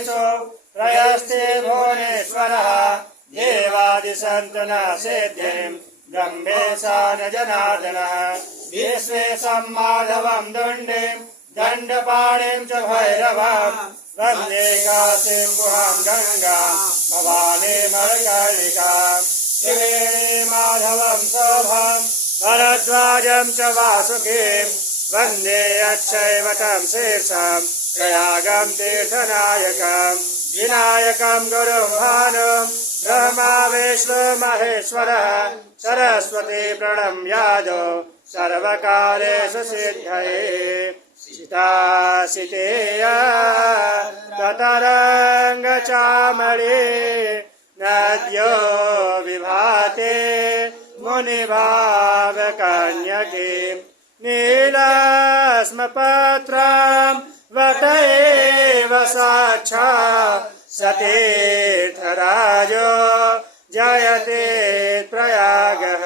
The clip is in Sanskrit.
देवेषु त्रयस्ते भुवनेश्वरः देवादिसन्तुना सिद्धिं ब्रह्मेशान जनार्दनः विश्वेशं माधवं दण्डिं दण्डपाणिं च भैरवं वन्दे काशीं गुहां गङ्गां भवानी मरकर्णिकां त्रिवेणी माधवं शोभं भरद्वाजं च वासुकीं वन्दे अक्षयवटं शीर्षं प्रयागं तीर्थनायकं विनायकं गुरुं भानुं ब्रह्मा विष्णु महेश्वरः सरस्वती प्रणम्यादो सर्वकार्येषु सिद्धये सीतासितेय ततरङ्गचामरे नद्यो विभाते मुनिभावकन्यके नीलस्मपत्रं वट एव साक्षात् सतीर्थराजो जयते प्रयागः।